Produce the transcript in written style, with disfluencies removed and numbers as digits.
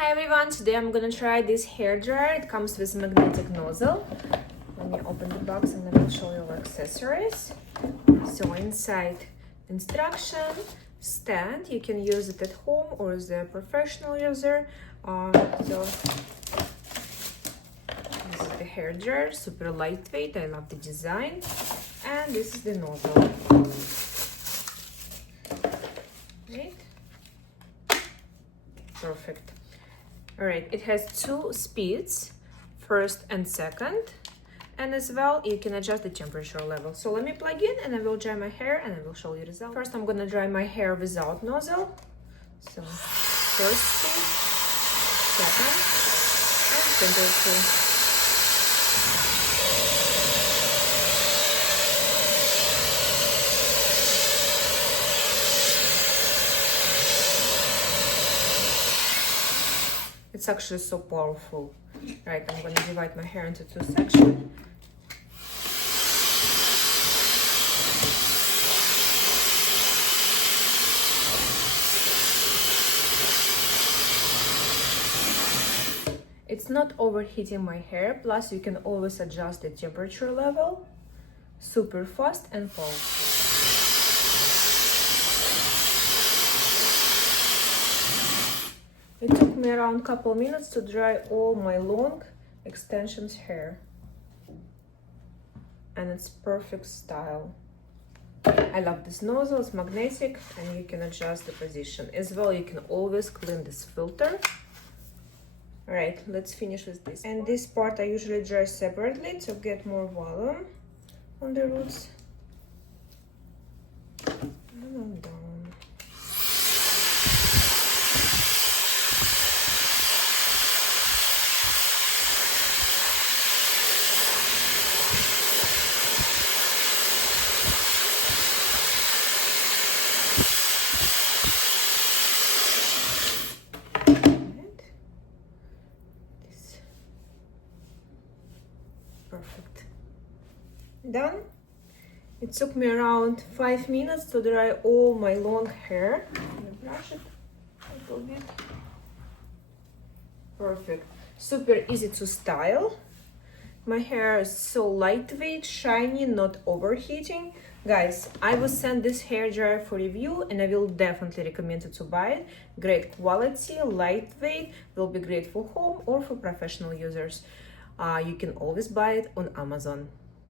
Hi everyone, today I'm gonna try this hair dryer. It comes with magnetic nozzle. Let me open the box and then I'll show you all accessories. So inside instruction, stand, you can use it at home or as a professional user. So this is the hair dryer, super lightweight, I love the design. And this is the nozzle. Right? Perfect. All right, it has two speeds, first and second, and as well you can adjust the temperature level. So let me plug in and I will dry my hair and I will show you the result. First I'm gonna dry my hair without nozzle. So first speed, second, and temperature. It's actually so powerful. Right, I'm going to divide my hair into two sections. It's not overheating my hair, plus you can always adjust the temperature level. Super fast and powerful. It took me around a couple minutes to dry all my long extensions hair. And it's perfect style. I love this nozzle, it's magnetic and you can adjust the position. As well, you can always clean this filter. Alright, let's finish with this. And this part I usually dry separately to get more volume on the roots. And I'm done. Perfect. Done. It took me around 5 minutes to dry all my long hair. I'm gonna brush it a little bit. Perfect. Super easy to style. My hair is so lightweight, shiny, not overheating. Guys, I will send this hair dryer for review and I will definitely recommend you to buy it. Great quality, lightweight, will be great for home or for professional users. You can always buy it on Amazon.